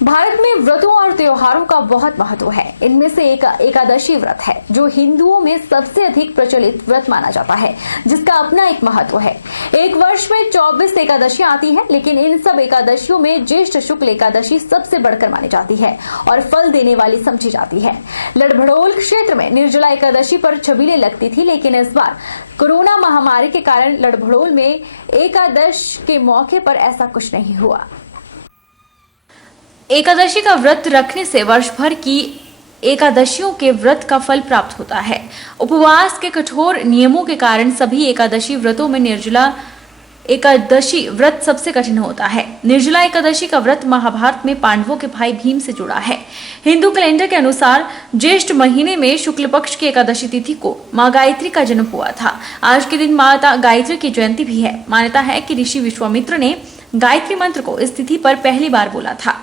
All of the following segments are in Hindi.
भारत में व्रतों और त्योहारों का बहुत महत्व है। इनमें से एक एकादशी व्रत है जो हिंदुओं में सबसे अधिक प्रचलित व्रत माना जाता है, जिसका अपना एक महत्व है। एक वर्ष में 24 एकादशियां आती हैं, लेकिन इन सब एकादशियों में ज्येष्ठ शुक्ल एकादशी सबसे बढ़कर मानी जाती है और फल देने वाली समझी जाती है। लड़भड़ोल क्षेत्र में निर्जला एकादशी पर छबीलें लगती थी, लेकिन इस बार कोरोना महामारी के कारण लड़भड़ोल में एकादश के मौके पर ऐसा कुछ नहीं हुआ। एकादशी का व्रत रखने से वर्ष भर की एकादशियों के व्रत का फल प्राप्त होता है। उपवास के कठोर नियमों के कारण सभी एकादशी व्रतों में निर्जला एकादशी व्रत सबसे कठिन होता है। निर्जला एकादशी का व्रत महाभारत में पांडवों के भाई भीम से जुड़ा है। हिंदू कैलेंडर के अनुसार ज्येष्ठ महीने में शुक्ल पक्ष की एकादशी तिथि को मां गायत्री का जन्म हुआ था। आज के दिन माता गायत्री की जयंती भी है। मान्यता है कि ऋषि विश्वामित्र ने गायत्री मंत्र को इस तिथि पर पहली बार बोला था।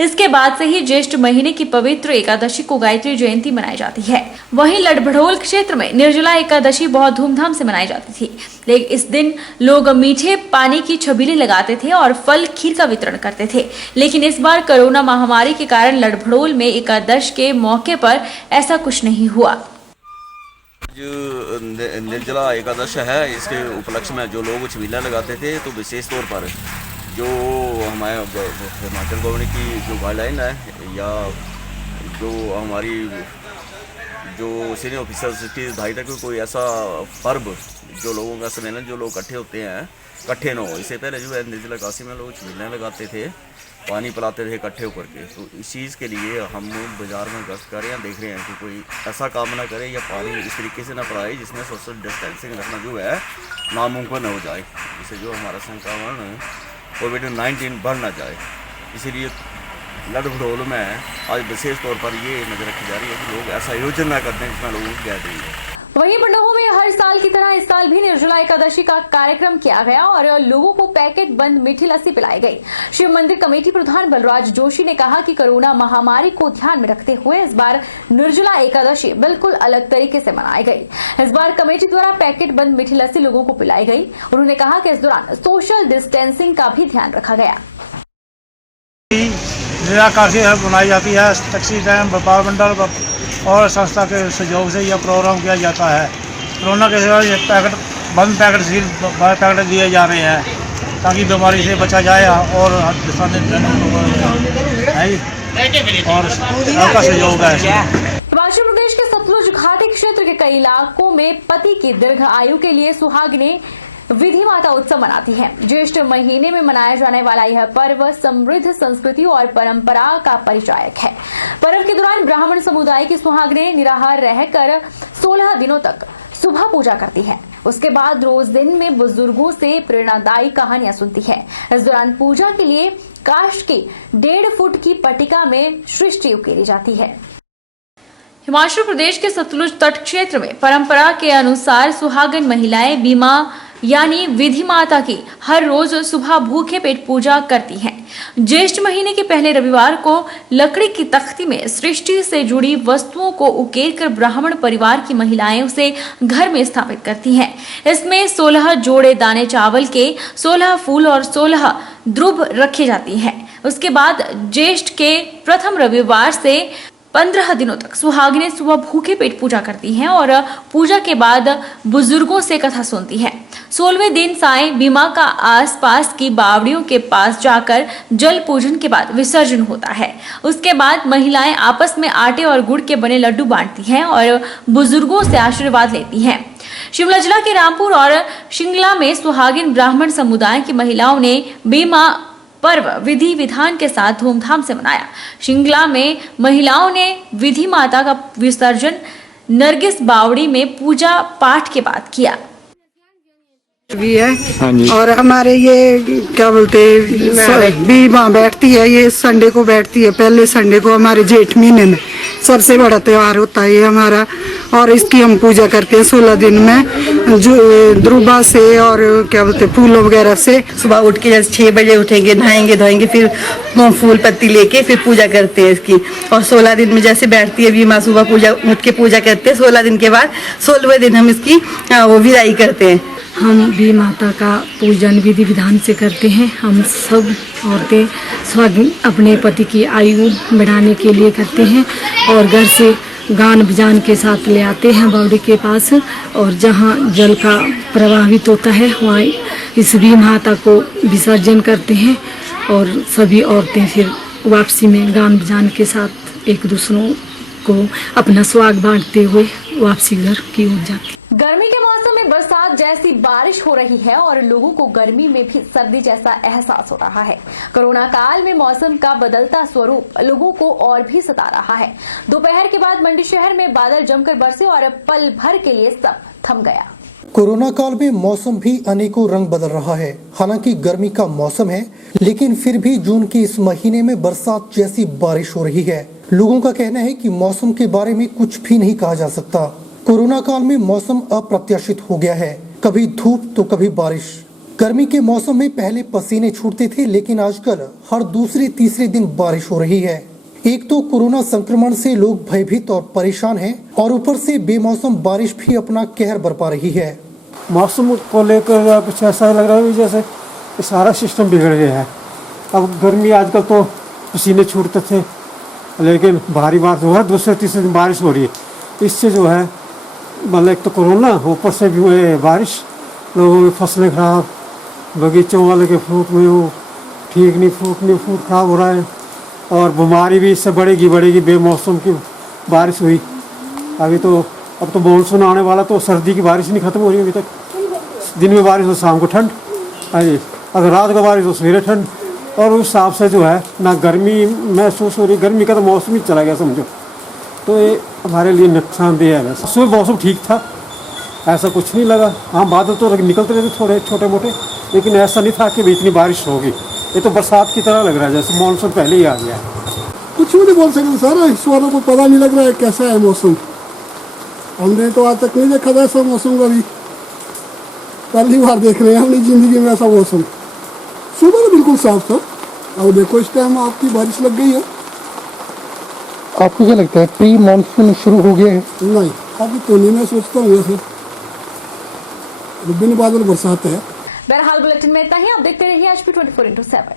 इसके बाद से ही ज्येष्ठ महीने की पवित्र एकादशी को गायत्री जयंती मनाई जाती है। वहीं लड़भड़ोल क्षेत्र में निर्जला एकादशी बहुत धूमधाम से मनाई जाती थी। लेकिन इस दिन लोग मीठे पानी की छबीलें लगाते थे और फल खीर का वितरण करते थे। लेकिन इस बार कोरोना महामारी के कारण लड़भड़ोल में एकादश के मौके पर ऐसा कुछ नहीं हुआ। जो निर्जला एकादश है, इसके उपलक्ष्य में जो लोग छबीला लगाते थे, तो विशेष तौर पर जो हमारे हिमाचल गवर्नमेंट की जो गाइडलाइन है या जो हमारी जो सीनियर ऑफिसर्स की ढाई तक कोई ऐसा पर्व जो लोगों का सम्मेलन जो लोग इकट्ठे होते हैं इकट्ठे न हो। इससे पहले जो है निर्जला एकादशी में लोग छबीला लगाते थे, पानी पिलाते थे इकट्ठे होकर के। तो इस चीज़ के लिए हम बाज़ार में गश्त कर रहे हैं, देख रहे हैं कि कोई ऐसा काम ना करे या पानी इस तरीके से ना पिलाए जिसमें सोशल डिस्टेंसिंग रखना जो है नामुमकिन हो जाए, जिससे जो हमारा संक्रमण कोविड-19 बढ़ ना जाए। इसीलिए लड़भड़ोल में आज विशेष तौर पर ये नज़र रखी जा रही है कि लोग ऐसा आयोजन ना करते हैं जिसमें लोगों की गैदरिंग है। वहीं पंडोह में हर साल की तरह इस साल भी निर्जला एकादशी का कार्यक्रम किया गया और लोगों को पैकेट बंद मीठी लस्सी पिलाई गई। शिव मंदिर कमेटी प्रधान बलराज जोशी ने कहा कि कोरोना महामारी को ध्यान में रखते हुए इस बार निर्जला एकादशी बिल्कुल अलग तरीके से मनाई गई। इस बार कमेटी द्वारा पैकेट बंद मीठी लस्सी लोगों को पिलाई गई। उन्होंने कहा कि इस दौरान सोशल डिस्टेंसिंग का भी ध्यान रखा गया। एकादशी मनाई जाती है। टैक्सी डैम व्यापार मंडल और संस्था के सहयोग से यह प्रोग्राम किया जाता है। कोरोना के पैकेट बंद पैकेट सील पैकेट दिए जा रहे हैं ताकि बीमारी से बचा जाए और आपका सहयोग है। हिमाचल प्रदेश के सतलुज घाटी क्षेत्र के कई इलाकों में पति की दीर्घ आयु के लिए सुहागिनें विधि माता उत्सव मनाती है। ज्येष्ठ महीने में मनाया जाने वाला यह पर्व समृद्ध संस्कृति और परंपरा का परिचायक है। पर्व के दौरान ब्राह्मण समुदाय की सुहागिनें निराहार रहकर 16 दिनों तक सुबह पूजा करती हैं। उसके बाद रोज दिन में बुजुर्गों से प्रेरणादायी कहानियां सुनती है। इस दौरान पूजा के लिए काष्ठ की 1.5 फुट की पट्टिका में सृष्टि उकेरी जाती है। हिमाचल प्रदेश के सतलुज तट क्षेत्र में परंपरा के अनुसार सुहागन महिलाएं बीमा यानी विधि माता की हर रोज सुबह भूखे पेट पूजा करती हैं। ज्येष्ठ महीने के पहले रविवार को लकड़ी की तख्ती में सृष्टि से जुड़ी वस्तुओं को उकेरकर ब्राह्मण परिवार की महिलाएं उसे घर में स्थापित करती हैं। इसमें 16 जोड़े दाने चावल के, 16 फूल और 16 द्रुभ रखी जाती हैं। उसके बाद ज्येष्ठ के प्रथम रविवार से 15 दिनों तक सुहागिनें सुबह भूखे पेट पूजा करती हैं और पूजा के बाद बुजुर्गों से कथा सुनती हैं। 16वें दिन सायं बीमा का आसपास की बावड़ियों के पास जाकर जल पूजन के बाद विसर्जन होता है। उसके बाद महिलाएं आपस में आटे और गुड़ के बने लड्डू बांटती हैं और बुजुर्गों से आशीर्वाद लेती हैं। शिमला जिला के रामपुर और शिंगला में सुहागिन ब्राह्मण समुदाय की महिलाओं ने बीमा पर्व विधि विधान के साथ धूमधाम से मनाया। शिंगला में महिलाओं ने विधि माता का विसर्जन नरगिस बावड़ी में पूजा पाठ के बाद किया। भी है और हमारे ये क्या बोलते बीमा बैठती है, ये संडे को बैठती है। पहले संडे को हमारे जेठ महीने में सबसे बड़ा त्योहार होता है ये हमारा। और इसकी हम पूजा करते हैं 16 दिन में, जो द्रुबा से और क्या बोलते हैं फूलों वगैरह से। सुबह उठ के जैसे 6 बजे उठेंगे, नहाएंगे धोएंगे, फिर फूल पत्ती लेके फिर पूजा करते हैं इसकी। और 16 दिन में जैसे बैठती है बीमा, सुबह पूजा उठ के पूजा करते हैं। 16 दिन के बाद 16वें दिन हम इसकी वो विदाई करते हैं। हम भी माता का पूजन विधि विधान से करते हैं। हम सब औरतें सुहागिन अपने पति की आयु बढ़ाने के लिए करते हैं और घर से गान बजान के साथ ले आते हैं बावड़ी के पास, और जहाँ जल का प्रवाहित होता है वहाँ इस भी माता को विसर्जन करते हैं और सभी औरतें फिर वापसी में गान बजान के साथ एक दूसरों को अपना स्वागत बांटते हुए वापसी घर की ओर जाते। गर्मी के मौसम में बरसात जैसी बारिश हो रही है और लोगों को गर्मी में भी सर्दी जैसा एहसास हो रहा है। कोरोना काल में मौसम का बदलता स्वरूप लोगों को और भी सता रहा है। दोपहर के बाद मंडी शहर में बादल जमकर बरसे और पल भर के लिए सब थम गया। कोरोना काल में मौसम भी अनेकों रंग बदल रहा है। हालांकि गर्मी का मौसम है, लेकिन फिर भी जून के इस महीने में बरसात जैसी बारिश हो रही है। लोगों का कहना है कि मौसम के बारे में कुछ भी नहीं कहा जा सकता। कोरोना काल में मौसम अप्रत्याशित हो गया है, कभी धूप तो कभी बारिश। गर्मी के मौसम में पहले पसीने छूटते थे, लेकिन आजकल हर दूसरे तीसरे दिन बारिश हो रही है। एक तो कोरोना संक्रमण से लोग भयभीत और परेशान हैं, और ऊपर से बेमौसम बारिश भी अपना कहर बरपा रही है। मौसम को लेकर कुछ ऐसा लग रहा है जैसे सारा सिस्टम बिगड़ गया है। अब गर्मी आजकल तो पसीने छूटते थे, लेकिन भारी बारिश हो रहा है, दूसरे तीसरे दिन बारिश हो रही है। इससे जो है मतलब एक तो कोरोना, ऊपर से भी बारिश, लोगों की फसलें खराब, बगीचों वाले के फ्रूट में वो ठीक नहीं, फ्रूट खराब हो रहा है, और बीमारी भी इससे बढ़ेगी। बेमौसम की बारिश हुई, अभी तो अब तो मानसून आने वाला, तो सर्दी की बारिश नहीं खत्म हो रही अभी तक। दिन में बारिश हो, शाम को ठंड, अगर रात को बारिश हो सवेरे ठंड, और उस हिसाब से जो है ना गर्मी महसूस हो रही। गर्मी का तो मौसम ही चला गया समझो, तो ये हमारे लिए नुकसानदेह है। सुबह मौसम ठीक था, ऐसा कुछ नहीं लगा। हाँ, बादल तो निकलते रहते थोड़े छोटे मोटे, लेकिन ऐसा नहीं था कि भी इतनी बारिश होगी। ये तो बरसात की तरह लग रहा है, जैसे मानसून पहले ही आ गया। कुछ भी नहीं बोल सकते सर, इस वालों को पता नहीं लग रहा है कैसा है मौसम। हमने तो आज तक नहीं देखा था ऐसा मौसम कभी, पहली बार देख रहे हैं अपनी ज़िंदगी में ऐसा मौसम। सुबह तो बिल्कुल साफ था, अब देखो इस टाइम आपकी बारिश लग गई है। आपको क्या लगता है प्री मानसून शुरू हो गया है? नहीं, अभी तो नहीं, मैं सोचता हूँ वैसे बिन बादल बरसात है। बहरहाल बुलेटिन में इतना ही। आप देखते रहिए HP 24/7।